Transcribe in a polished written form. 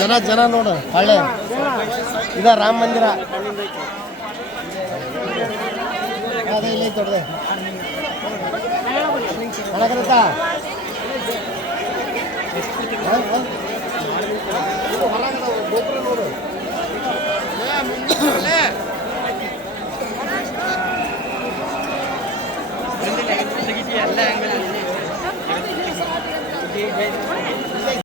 ಜನ ಜನ ನೋಡು ಹಳ್ಳೆ ಇದ ರಾಮ ಮಂದಿರ ಅದೇ ಇಲ್ಲಿ ತೊಡ್ದೆ ಹಣಕರತ್ತ ಗೋಪುರ ನೋಡು ಎಲ್ಲ